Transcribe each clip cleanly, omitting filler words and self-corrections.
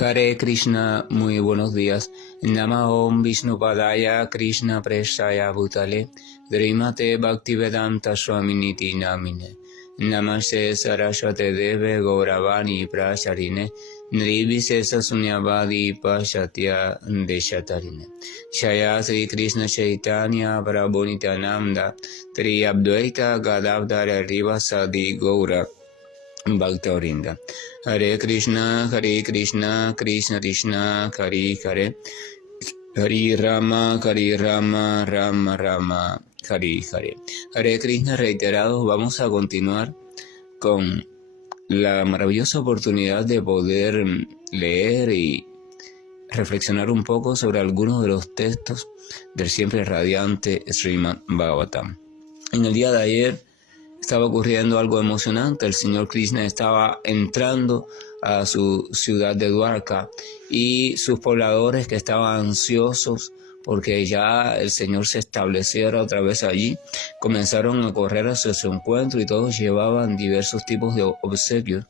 Hare Krishna, muy buenos días. Nama Om Vishnupadaya Krishna Preshaya Bhutale Srimate Bhaktivedanta Swaminiti Namine Namaste Saraswate Deve Gauravani Pracharine Nirvisesa Sunyavadi Pashatya Deshatarine Shaya Sri Krishna Chaitanya Prabhu Nityananda Triyabdvaita Gadavdara Rivasadi Gaura Bhaktavrinda. Hare Krishna, Krishna Krishna, Hare Hare, Hare Rama, Rama Rama, Hare Hare. Hare Krishna reiterados, vamos a continuar con la maravillosa oportunidad de poder leer y reflexionar un poco sobre algunos de los textos del siempre radiante Srimad Bhagavatam. En el día de ayer estaba ocurriendo algo emocionante. El Señor Krishna estaba entrando a su ciudad de Dwarka y sus pobladores, que estaban ansiosos porque ya el Señor se estableciera otra vez allí, comenzaron a correr hacia su encuentro y todos llevaban diversos tipos de obsequios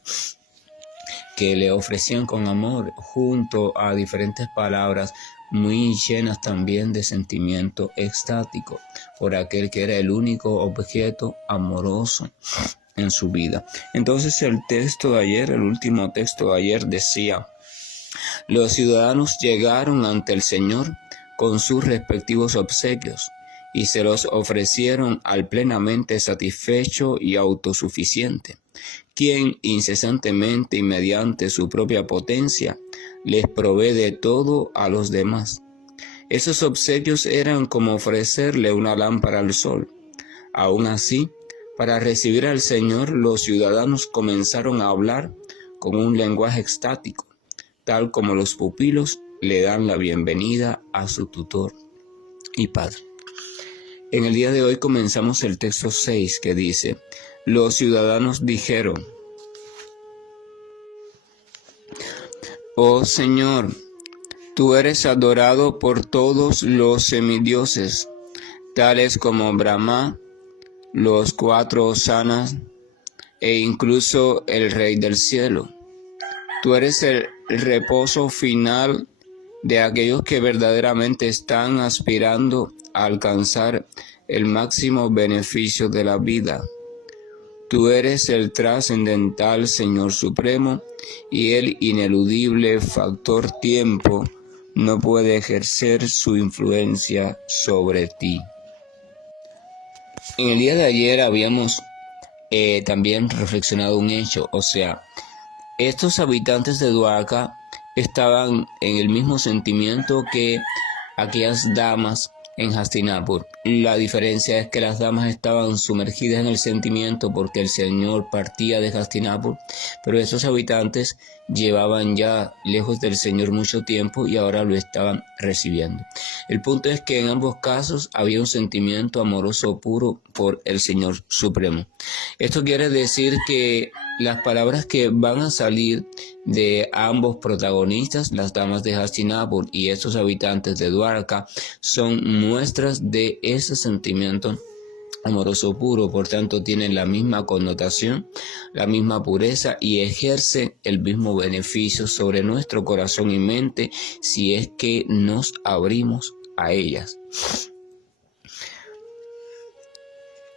que le ofrecían con amor, junto a diferentes palabras muy llenas también de sentimiento extático por aquel que era el único objeto amoroso en su vida. Entonces el texto de ayer, el último texto de ayer decía: los ciudadanos llegaron ante el Señor con sus respectivos obsequios y se los ofrecieron al plenamente satisfecho y autosuficiente, quien incesantemente y mediante su propia potencia les provee de todo a los demás. Esos obsequios eran como ofrecerle una lámpara al sol. Aún así, para recibir al Señor, los ciudadanos comenzaron a hablar con un lenguaje extático, tal como los pupilos le dan la bienvenida a su tutor y padre. En el día de hoy comenzamos el texto 6, que dice: los ciudadanos dijeron: oh Señor, tú eres adorado por todos los semidioses, tales como Brahma, los 4 sanas e incluso el Rey del Cielo. Tú eres el reposo final de aquellos que verdaderamente están aspirando a alcanzar el máximo beneficio de la vida. Tú eres el trascendental Señor Supremo y el ineludible factor tiempo no puede ejercer su influencia sobre ti. En el día de ayer habíamos también reflexionado un hecho, o sea, estos habitantes de Dwarka estaban en el mismo sentimiento que aquellas damas en Hastinapur. La diferencia es que las damas estaban sumergidas en el sentimiento porque el Señor partía de Hastinapur, pero esos habitantes llevaban ya lejos del Señor mucho tiempo y ahora lo estaban recibiendo. El punto es que en ambos casos había un sentimiento amoroso puro por el Señor Supremo. Esto quiere decir que las palabras que van a salir de ambos protagonistas, las damas de Hastinapur y estos habitantes de Dwarka, son muestras de ese sentimiento amoroso puro. Por tanto, tienen la misma connotación, la misma pureza y ejerce el mismo beneficio sobre nuestro corazón y mente si es que nos abrimos a ellas.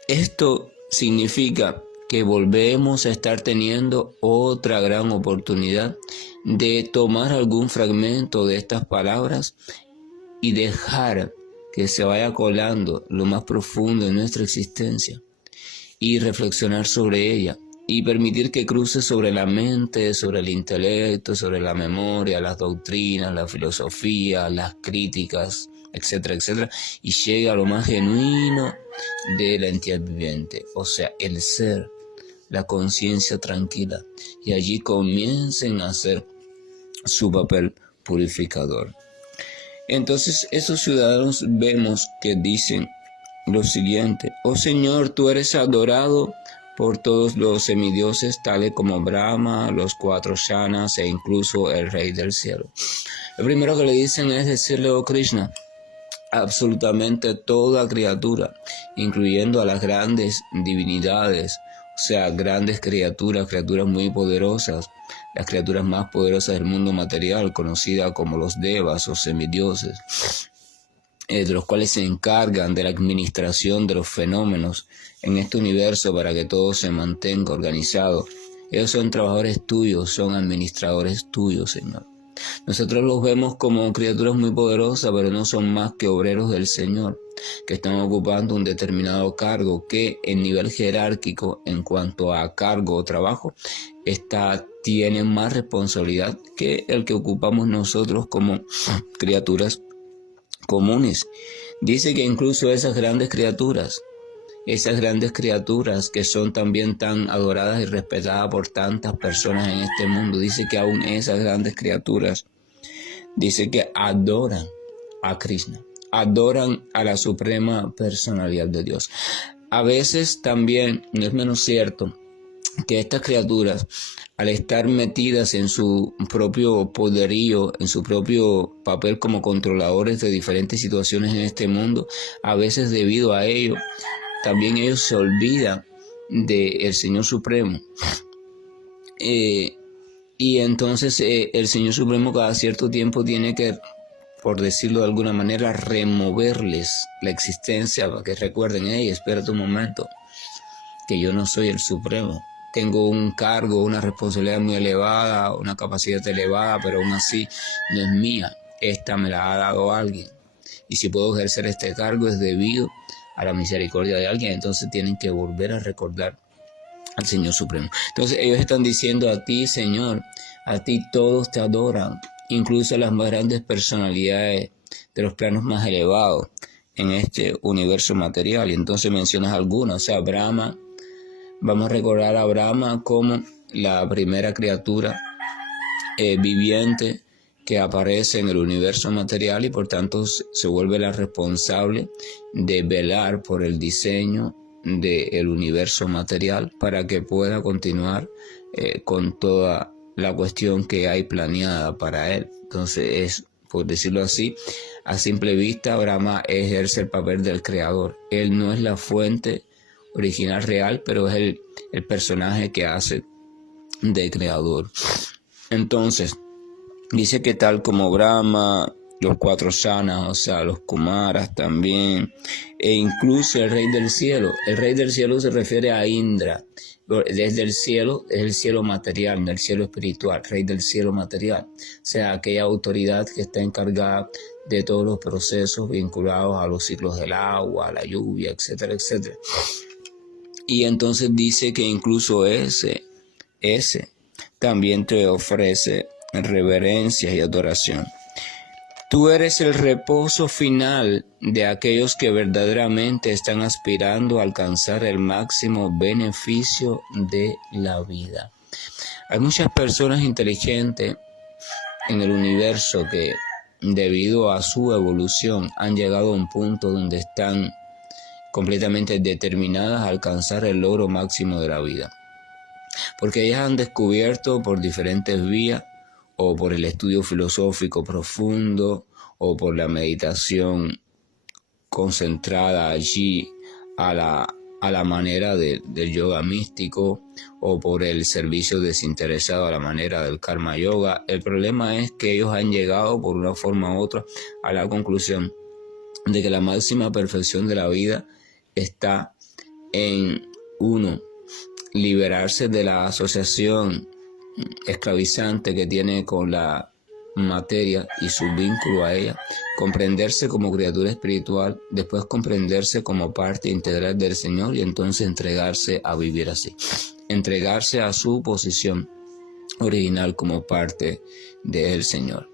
Esto significa que volvemos a estar teniendo otra gran oportunidad de tomar algún fragmento de estas palabras y dejar que se vaya colando lo más profundo de nuestra existencia y reflexionar sobre ella y permitir que cruce sobre la mente, sobre el intelecto, sobre la memoria, las doctrinas, la filosofía, las críticas, etcétera, etcétera, y llegue a lo más genuino de la entidad viviente, o sea, el ser, la conciencia tranquila, y allí comiencen a hacer su papel purificador. Entonces esos ciudadanos vemos que dicen lo siguiente: oh Señor, tú eres adorado por todos los semidioses, tales como Brahma, los 4 Shanas e incluso el Rey del Cielo. Lo primero que le dicen es decirle: oh Krishna, absolutamente toda criatura, incluyendo a las grandes divinidades, o sea, grandes criaturas muy poderosas, las criaturas más poderosas del mundo material, conocidas como los devas o semidioses, de los cuales se encargan de la administración de los fenómenos en este universo para que todo se mantenga organizado. Ellos son trabajadores tuyos, son administradores tuyos, Señor. Nosotros los vemos como criaturas muy poderosas, pero no son más que obreros del Señor, que están ocupando un determinado cargo, que en nivel jerárquico, en cuanto a cargo o trabajo, tienen más responsabilidad que el que ocupamos nosotros como criaturas comunes. Dice que incluso esas grandes criaturas que son también tan adoradas y respetadas por tantas personas en este mundo, dice que aún esas grandes criaturas, dice que adoran a Krishna, adoran a la suprema personalidad de Dios. A veces también no es menos cierto que estas criaturas, al estar metidas en su propio poderío, en su propio papel como controladores de diferentes situaciones en este mundo, a veces debido a ello, también ellos se olvidan del Señor Supremo. Y entonces el Señor Supremo cada cierto tiempo tiene que, por decirlo de alguna manera, removerles la existencia para que recuerden: hey, espérate un momento, que yo no soy el Supremo. Tengo un cargo, una responsabilidad muy elevada, una capacidad elevada, pero aún así no es mía. Esta me la ha dado alguien. Y si puedo ejercer este cargo es debido a la misericordia de alguien. Entonces tienen que volver a recordar al Señor Supremo. Entonces ellos están diciendo: a ti, Señor, a ti todos te adoran, incluso las más grandes personalidades de los planos más elevados en este universo material. Y entonces mencionas algunas, o sea, Brahma. Vamos a recordar a Brahma como la primera criatura viviente que aparece en el universo material, y por tanto se vuelve la responsable de velar por el diseño del universo material para que pueda continuar con toda la cuestión que hay planeada para él. Entonces es, por decirlo así, a simple vista, Brahma ejerce el papel del creador. Él no es la fuente original real, pero es el personaje que hace de creador. Entonces dice que tal como Brahma, los cuatro sanas, o sea, los Kumaras también, e incluso el rey del cielo. El rey del cielo se refiere a Indra. Desde el cielo, es el cielo material, no el cielo espiritual, rey del cielo material. O sea, aquella autoridad que está encargada de todos los procesos vinculados a los ciclos del agua, a la lluvia, etcétera, etcétera. Y entonces dice que incluso ese también te ofrece reverencias y adoración. Tú eres el reposo final de aquellos que verdaderamente están aspirando a alcanzar el máximo beneficio de la vida. Hay muchas personas inteligentes en el universo que, debido a su evolución, han llegado a un punto donde están completamente determinadas a alcanzar el logro máximo de la vida. Porque ellas han descubierto por diferentes vías, o por el estudio filosófico profundo, o por la meditación concentrada allí a la manera del yoga místico, o por el servicio desinteresado a la manera del karma yoga. El problema es que ellos han llegado por una forma u otra a la conclusión de que la máxima perfección de la vida está en uno, liberarse de la asociación esclavizante que tiene con la materia y su vínculo a ella, comprenderse como criatura espiritual, después comprenderse como parte integral del Señor, y entonces entregarse a vivir así, entregarse a su posición original como parte del Señor.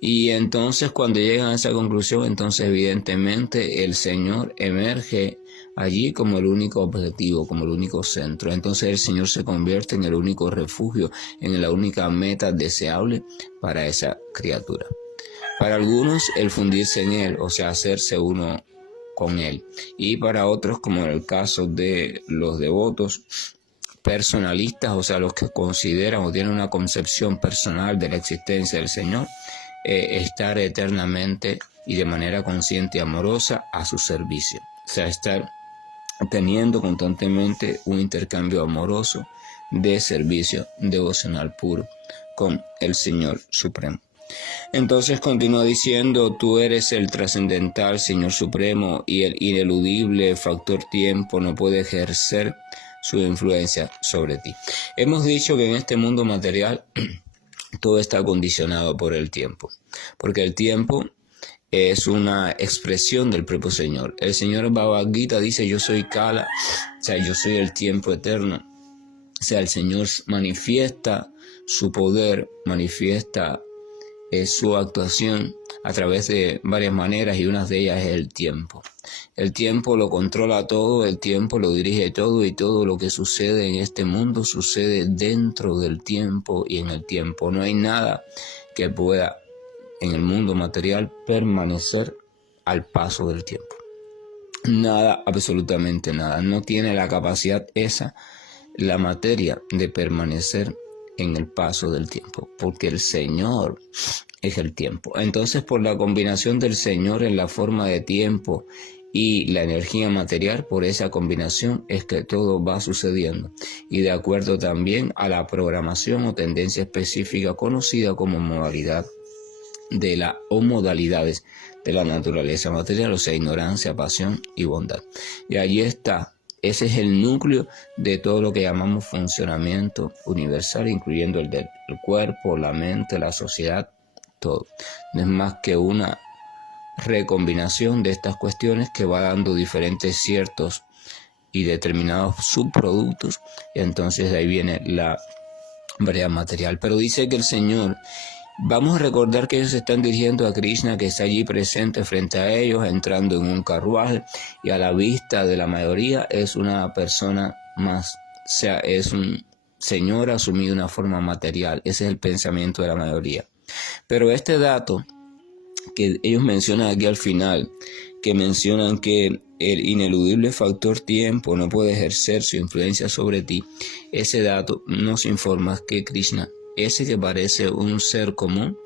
Y entonces cuando llegan a esa conclusión, entonces evidentemente el Señor emerge allí como el único objetivo, como el único centro. Entonces el Señor se convierte en el único refugio, en la única meta deseable para esa criatura. Para algunos el fundirse en Él, o sea, hacerse uno con Él. Y para otros, como en el caso de los devotos personalistas, o sea, los que consideran o tienen una concepción personal de la existencia del Señor, estar eternamente y de manera consciente y amorosa a su servicio. O sea, estar teniendo constantemente un intercambio amoroso de servicio devocional puro con el Señor Supremo. Entonces continúa diciendo: tú eres el trascendental Señor Supremo y el ineludible factor tiempo no puede ejercer su influencia sobre ti. Hemos dicho que en este mundo material todo está condicionado por el tiempo, porque el tiempo es una expresión del propio Señor. El Señor Bhagavad Gita dice: yo soy Kala, o sea, yo soy el tiempo eterno. O sea, el Señor manifiesta su poder, manifiesta su actuación a través de varias maneras, y una de ellas es el tiempo. El tiempo lo controla todo, el tiempo lo dirige todo, y todo lo que sucede en este mundo sucede dentro del tiempo y en el tiempo. No hay nada que pueda en el mundo material permanecer al paso del tiempo. Nada, absolutamente nada. No tiene la capacidad esa, la materia, de permanecer en el paso del tiempo, porque el Señor es el tiempo. Entonces, por la combinación del Señor en la forma de tiempo y la energía material, por esa combinación es que todo va sucediendo, y de acuerdo también a la programación o tendencia específica conocida como modalidad de la o modalidades de la naturaleza material, o sea, ignorancia, pasión y bondad. Y allí está. Ese es el núcleo de todo lo que llamamos funcionamiento universal, incluyendo el del cuerpo, la mente, la sociedad, todo. No es más que una recombinación de estas cuestiones que va dando diferentes ciertos y determinados subproductos, y entonces de ahí viene la variedad material. Pero dice que el Señor, vamos a recordar que ellos se están dirigiendo a Krishna, que está allí presente frente a ellos, entrando en un carruaje, y a la vista de la mayoría es una persona más, o sea, es un señor asumido de una forma material. Ese es el pensamiento de la mayoría. Pero este dato que ellos mencionan aquí al final, que mencionan que el ineludible factor tiempo no puede ejercer su influencia sobre ti, ese dato nos informa que Krishna, ese que parece un ser común,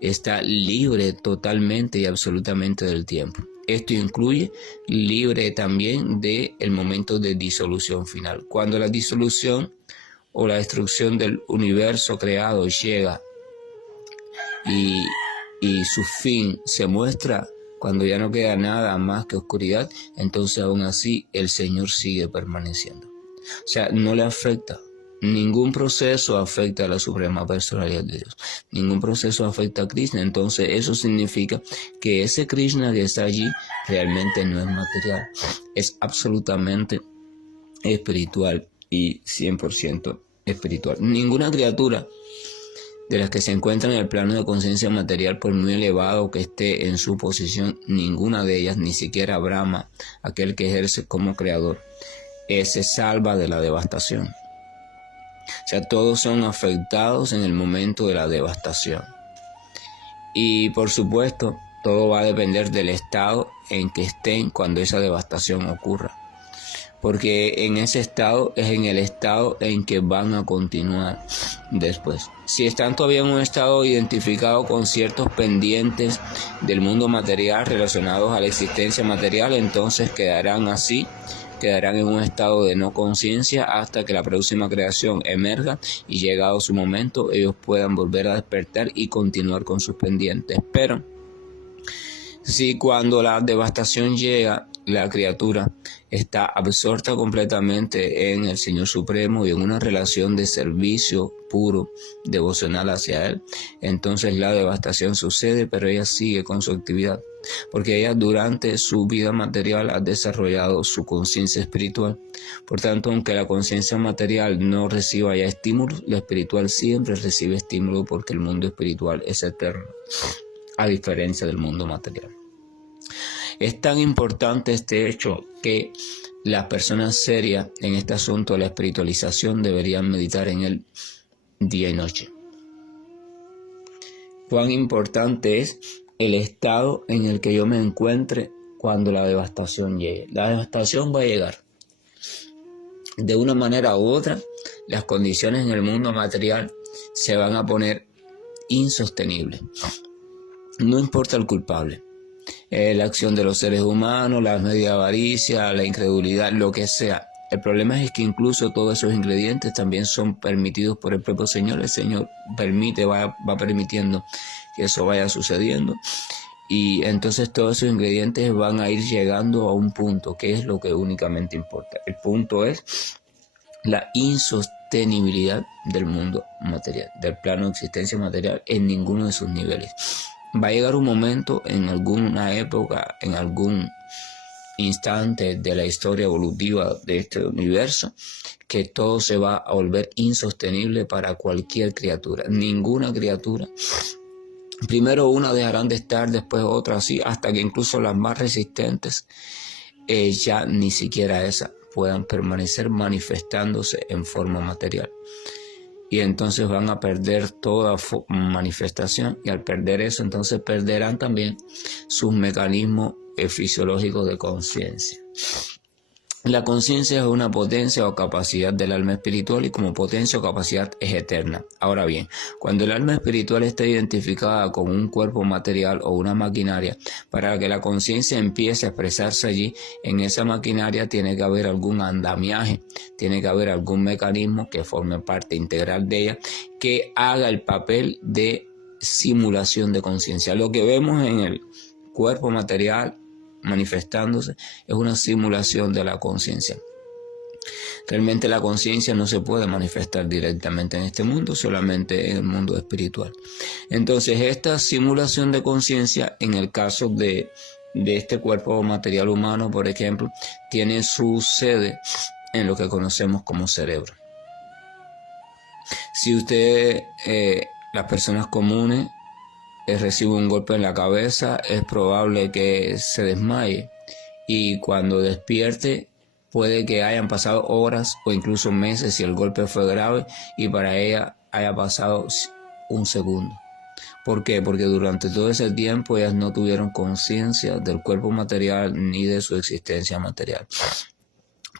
está libre totalmente y absolutamente del tiempo. Esto incluye libre también del momento de disolución final. Cuando la disolución o la destrucción del universo creado llega y su fin se muestra, cuando ya no queda nada más que oscuridad, entonces aún así el Señor sigue permaneciendo. O sea, no le afecta. Ningún proceso afecta a la suprema personalidad de Dios. Ningún proceso afecta a Krishna. Entonces eso significa que ese Krishna que está allí realmente no es material. Es absolutamente espiritual y 100% espiritual. Ninguna criatura de las que se encuentran en el plano de conciencia material, por muy elevado que esté en su posición, ninguna de ellas, ni siquiera Brahma, aquel que ejerce como creador, se salva de la devastación. O sea, todos son afectados en el momento de la devastación. Y por supuesto, todo va a depender del estado en que estén cuando esa devastación ocurra. Porque en ese estado es en el estado en que van a continuar después. Si están todavía en un estado identificado con ciertos pendientes del mundo material relacionados a la existencia material, entonces quedarán así, quedarán en un estado de no conciencia hasta que la próxima creación emerja, y llegado su momento ellos puedan volver a despertar y continuar con sus pendientes. Pero si cuando la devastación llega, la criatura está absorta completamente en el Señor Supremo y en una relación de servicio puro, devocional hacia Él, entonces la devastación sucede, pero ella sigue con su actividad, porque ella durante su vida material ha desarrollado su conciencia espiritual. Por tanto, aunque la conciencia material no reciba ya estímulos, la espiritual siempre recibe estímulo, porque el mundo espiritual es eterno, a diferencia del mundo material. Es tan importante este hecho que las personas serias en este asunto de la espiritualización deberían meditar en él día y noche. Cuán importante es el estado en el que yo me encuentre cuando la devastación llegue. La devastación va a llegar. De una manera u otra, las condiciones en el mundo material se van a poner insostenibles. No importa el culpable. La acción de los seres humanos, la media avaricia, la incredulidad, lo que sea, El problema es que incluso todos esos ingredientes también son permitidos por el propio Señor. El Señor va permitiendo que eso vaya sucediendo. Y entonces todos esos ingredientes van a ir llegando a un punto, que es lo que únicamente importa. El punto es la insostenibilidad del mundo material, del plano de existencia material en ninguno de sus niveles. Va a llegar un momento, en alguna época, en algún instante de la historia evolutiva de este universo, que todo se va a volver insostenible para cualquier criatura. Ninguna criatura. Primero una dejarán de estar, después otra, así, hasta que incluso las más resistentes, ya ni siquiera esas puedan permanecer manifestándose en forma material. Y entonces van a perder toda manifestación, y al perder eso, entonces perderán también sus mecanismos fisiológicos de conciencia. La conciencia es una potencia o capacidad del alma espiritual, y como potencia o capacidad es eterna. Ahora bien, cuando el alma espiritual está identificada con un cuerpo material o una maquinaria, para que la conciencia empiece a expresarse allí, en esa maquinaria tiene que haber algún andamiaje, tiene que haber algún mecanismo que forme parte integral de ella, que haga el papel de simulación de conciencia. Lo que vemos en el cuerpo material manifestándose es una simulación de la conciencia. Realmente la conciencia no se puede manifestar directamente en este mundo, solamente en el mundo espiritual. Entonces esta simulación de conciencia, en el caso de este cuerpo material humano, por ejemplo, tiene su sede en lo que conocemos como cerebro. Si usted, las personas comunes, recibe un golpe en la cabeza, es probable que se desmaye, y cuando despierte puede que hayan pasado horas o incluso meses si el golpe fue grave, y para ella haya pasado un segundo. ¿Por qué? Porque durante todo ese tiempo ellas no tuvieron conciencia del cuerpo material ni de su existencia material.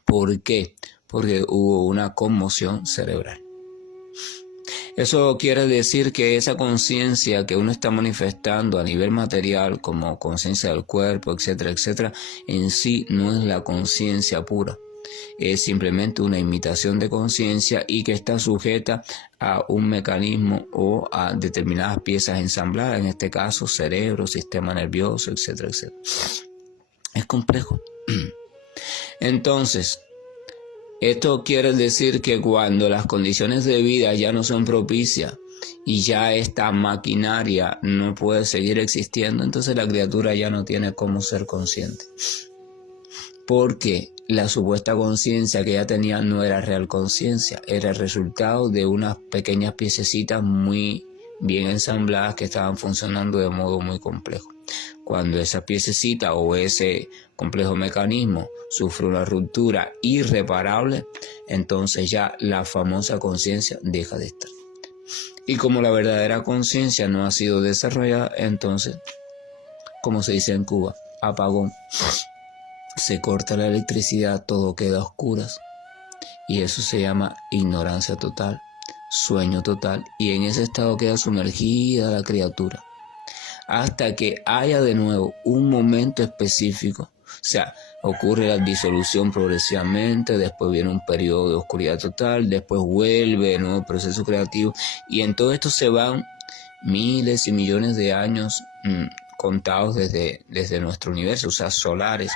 ¿Por qué? Porque hubo una conmoción cerebral. Eso quiere decir que esa conciencia que uno está manifestando a nivel material, como conciencia del cuerpo, etcétera, etcétera, en sí no es la conciencia pura. Es simplemente una imitación de conciencia, y que está sujeta a un mecanismo o a determinadas piezas ensambladas, en este caso cerebro, sistema nervioso, etcétera, etcétera. Es complejo. Entonces, esto quiere decir que cuando las condiciones de vida ya no son propicias y ya esta maquinaria no puede seguir existiendo, entonces la criatura ya no tiene cómo ser consciente. Porque la supuesta conciencia que ella tenía no era real conciencia, era el resultado de unas pequeñas piececitas muy bien ensambladas que estaban funcionando de modo muy complejo. Cuando esa piececita o ese complejo mecanismo sufre una ruptura irreparable, entonces ya la famosa conciencia deja de estar. Y como la verdadera conciencia no ha sido desarrollada, entonces, como se dice en Cuba, apagón. Se corta la electricidad, todo queda a oscuras, y eso se llama ignorancia total, sueño total, y en ese estado queda sumergida la criatura hasta que haya de nuevo un momento específico. O sea, ocurre la disolución progresivamente, después viene un periodo de oscuridad total, después vuelve de nuevo el proceso creativo, y en todo esto se van miles y millones de años contados desde nuestro universo, o sea, solares.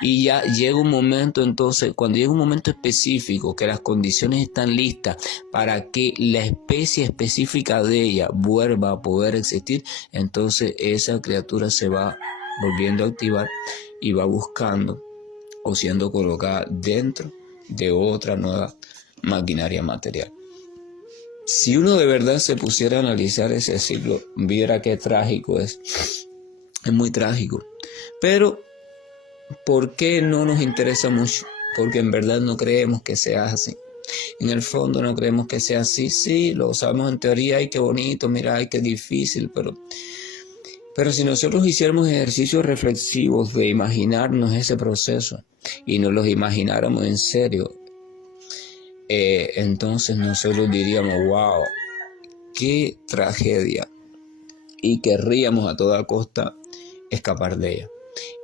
Y ya llega un momento, entonces, cuando llega un momento específico, que las condiciones están listas para que la especie específica de ella vuelva a poder existir, entonces esa criatura se va volviendo a activar y va buscando o siendo colocada dentro de otra nueva maquinaria material. Si uno de verdad se pusiera a analizar ese ciclo, viera qué trágico es. Es muy trágico. Pero ¿por qué no nos interesa mucho? Porque en verdad no creemos que sea así. En el fondo no creemos que sea así. Sí, lo sabemos en teoría, ay, qué bonito, mira, ay, qué difícil, pero si nosotros hiciéramos ejercicios reflexivos de imaginarnos ese proceso y nos los imagináramos en serio, entonces nosotros diríamos, wow, qué tragedia, y querríamos a toda costa escapar de ella.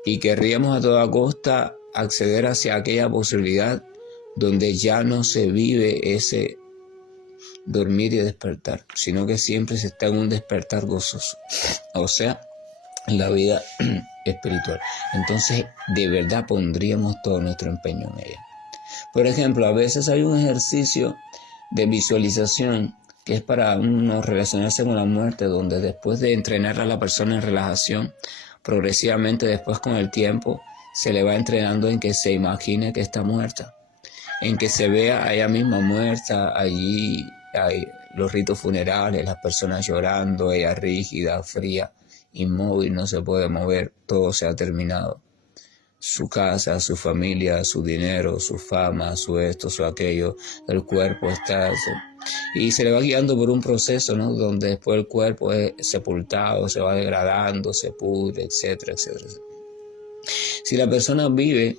Y querríamos a toda costa acceder hacia aquella posibilidad donde ya no se vive ese dormir y despertar, sino que siempre se está en un despertar gozoso, o sea, en la vida espiritual. Entonces, de verdad pondríamos todo nuestro empeño en ella. Por ejemplo, a veces hay un ejercicio de visualización que es para uno relacionarse con la muerte, donde después de entrenar a la persona en relajación, progresivamente después con el tiempo, se le va entrenando en que se imagine que está muerta, en que se vea a ella misma muerta. Allí hay los ritos funerales, las personas llorando, ella rígida, fría, inmóvil, no se puede mover, todo se ha terminado. Su casa, su familia, su dinero, su fama, su esto, su aquello, el cuerpo está... Y se le va guiando por un proceso, ¿no? Donde después el cuerpo es sepultado, se va degradando, se pudre, etcétera, etcétera. Si la persona vive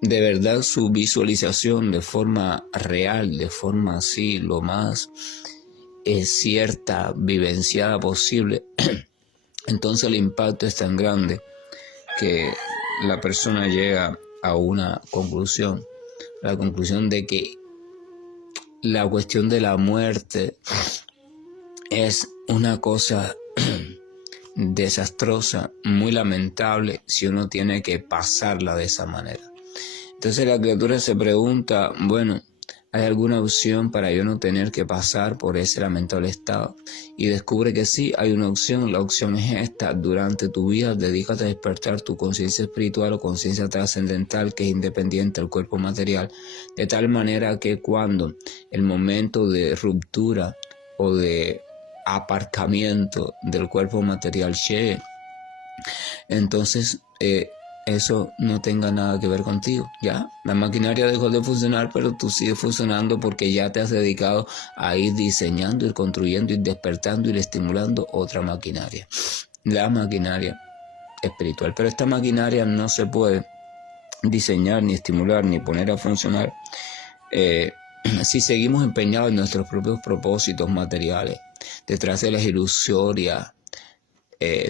de verdad su visualización de forma real, de forma así, lo más cierta, vivenciada posible, entonces el impacto es tan grande que la persona llega a una conclusión, la conclusión de que la cuestión de la muerte es una cosa desastrosa, muy lamentable si uno tiene que pasarla de esa manera. Entonces la criatura se pregunta, bueno, ¿hay alguna opción para yo no tener que pasar por ese lamentable estado? Y descubre que sí, hay una opción. La opción es esta: durante tu vida dedícate a despertar tu conciencia espiritual o conciencia trascendental, que es independiente del cuerpo material, de tal manera que cuando el momento de ruptura o de aparcamiento del cuerpo material llegue, entonces eso no tenga nada que ver contigo, ¿ya? La maquinaria dejó de funcionar, pero tú sigues funcionando porque ya te has dedicado a ir diseñando, ir construyendo, ir despertando, ir estimulando otra maquinaria, la maquinaria espiritual. Pero esta maquinaria no se puede diseñar, ni estimular, ni poner a funcionar si seguimos empeñados en nuestros propios propósitos materiales, detrás de las ilusorias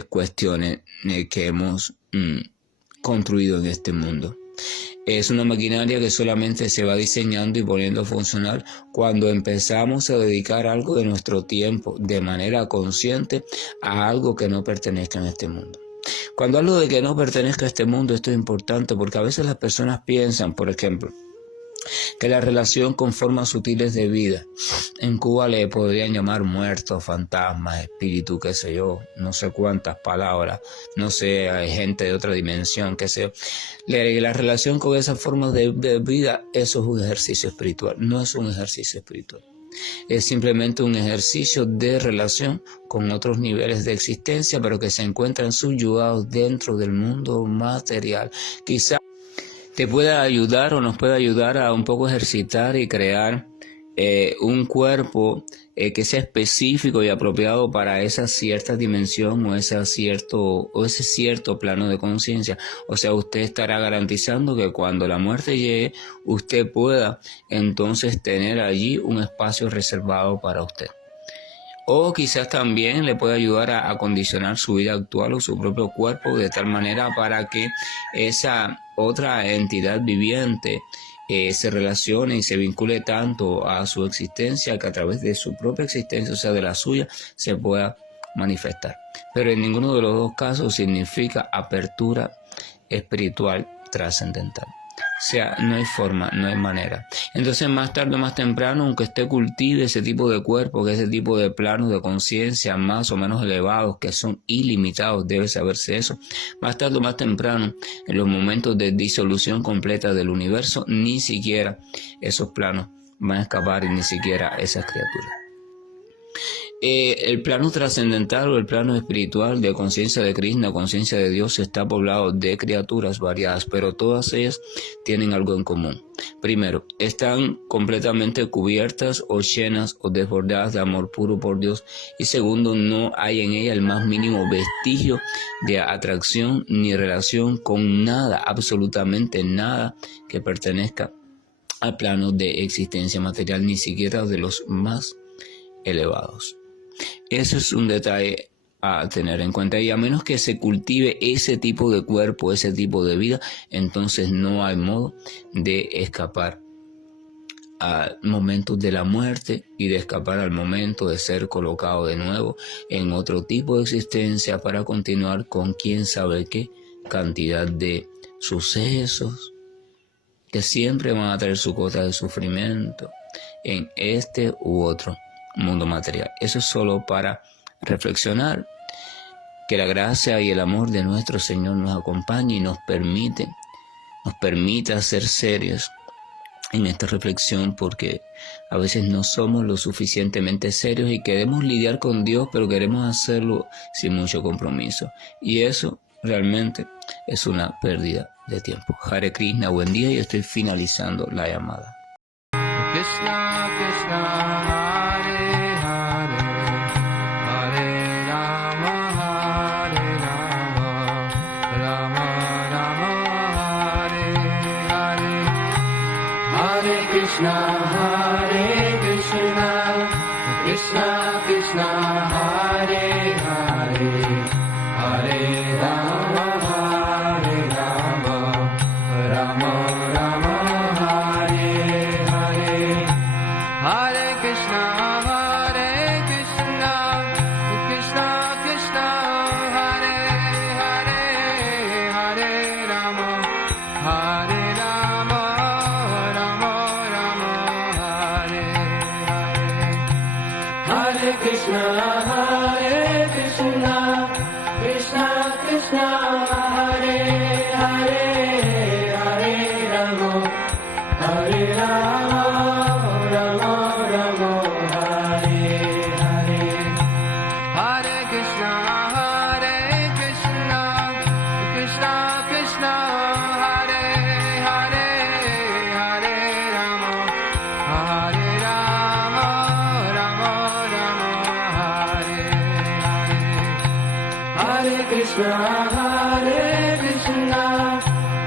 cuestiones que hemos construido en este mundo. Es una maquinaria que solamente se va diseñando y poniendo a funcionar cuando empezamos a dedicar algo de nuestro tiempo de manera consciente a algo que no pertenezca a este mundo. Cuando hablo de que no pertenezca a este mundo, esto es importante porque a veces las personas piensan, por ejemplo, que la relación con formas sutiles de vida, en Cuba le podrían llamar muertos, fantasmas, espíritu, qué sé yo, no sé cuántas palabras, no sé, hay gente de otra dimensión, qué sé yo. La relación con esas formas de vida, eso es un ejercicio espiritual, no es un ejercicio espiritual. Es simplemente un ejercicio de relación con otros niveles de existencia, pero que se encuentran subyugados dentro del mundo material. Quizá te pueda ayudar o nos puede ayudar a un poco ejercitar y crear un cuerpo que sea específico y apropiado para esa cierta dimensión o ese cierto plano de conciencia. O sea, usted estará garantizando que cuando la muerte llegue, usted pueda entonces tener allí un espacio reservado para usted. O quizás también le puede ayudar a acondicionar su vida actual o su propio cuerpo de tal manera para que esa otra entidad viviente se relacione y se vincule tanto a su existencia que a través de su propia existencia, o sea, de la suya, se pueda manifestar. Pero en ninguno de los dos casos significa apertura espiritual trascendental. O sea, no hay forma, no hay manera. Entonces, más tarde o más temprano, aunque usted cultive ese tipo de cuerpo, que ese tipo de planos de conciencia más o menos elevados, que son ilimitados, debe saberse eso, más tarde o más temprano, en los momentos de disolución completa del universo, ni siquiera esos planos van a escapar y ni siquiera esas criaturas. El plano trascendental o el plano espiritual de conciencia de Krishna, conciencia de Dios, está poblado de criaturas variadas, pero todas ellas tienen algo en común. Primero, están completamente cubiertas o llenas o desbordadas de amor puro por Dios. Y segundo, no hay en ella el más mínimo vestigio de atracción ni relación con nada, absolutamente nada que pertenezca al plano de existencia material, ni siquiera de los más elevados. Eso es un detalle a tener en cuenta, y a menos que se cultive ese tipo de cuerpo, ese tipo de vida, entonces no hay modo de escapar al momento de la muerte y de escapar al momento de ser colocado de nuevo en otro tipo de existencia para continuar con quién sabe qué cantidad de sucesos que siempre van a traer su cuota de sufrimiento en este u otro mundo material. Eso es solo para reflexionar. Que la gracia y el amor de nuestro Señor nos acompañe y nos permita ser serios en esta reflexión, porque a veces no somos lo suficientemente serios y queremos lidiar con Dios, pero queremos hacerlo sin mucho compromiso. Y eso realmente es una pérdida de tiempo. Hare Krishna, buen día, y estoy finalizando la llamada. Krishna, Krishna, Hare Hare, Hare Rama, Rama Rama, Hare Hare. Hare Krishna, Krishna Krishna, Hare Hare, Hare Rama, Rama Rama, Hare Hare. Hare Krishna, Krishna Krishna, Hare Hare, Hare Rama, Rama Rama, Hare Hare. Hare Krishna, Krishna Krishna, Hare Hare, Hare Rama, Rama Rama, Hare Hare. Hare Krishna, Krishna Krishna, Hare Hare, Hare Rama, Rama Rama, Hare Hare. Hare Krishna,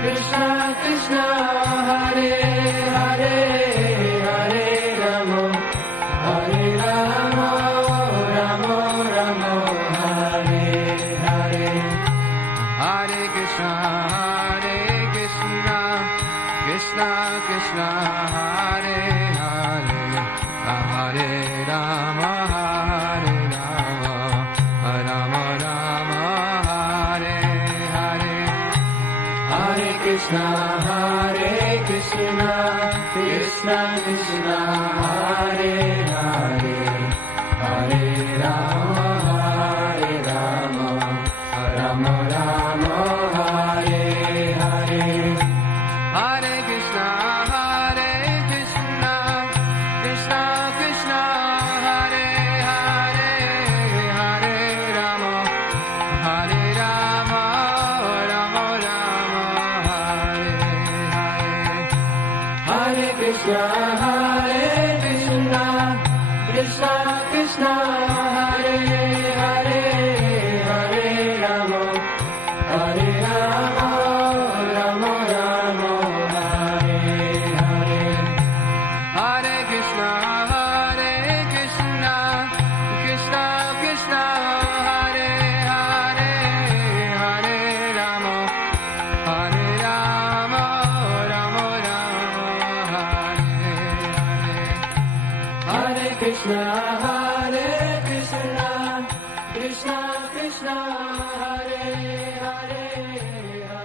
Krishna Krishna, Hare Hare, Hare Rama, Rama Rama, Hare Hare. Hare Krishna, Krishna Krishna, Hare Hare, Hare Rama, Rama Rama, Hare Hare. Hare Krishna, Krishna Krishna, Hare Hare, Hare Rama, Rama Rama, Hare Hare. Hare Krishna, Krishna Krishna, Hare Hare, Hare Rama, Rama Rama, Hare Hare. Hare Krishna, Krishna Krishna, Hare Hare, Hare Rama, Rama Rama, Hare Hare. Hare Krishna, Krishna Krishna, Hare Hare, Hare Rama, Rama Rama, Hare Hare. Hare Krishna, Krishna Krishna, Hare Hare, Hare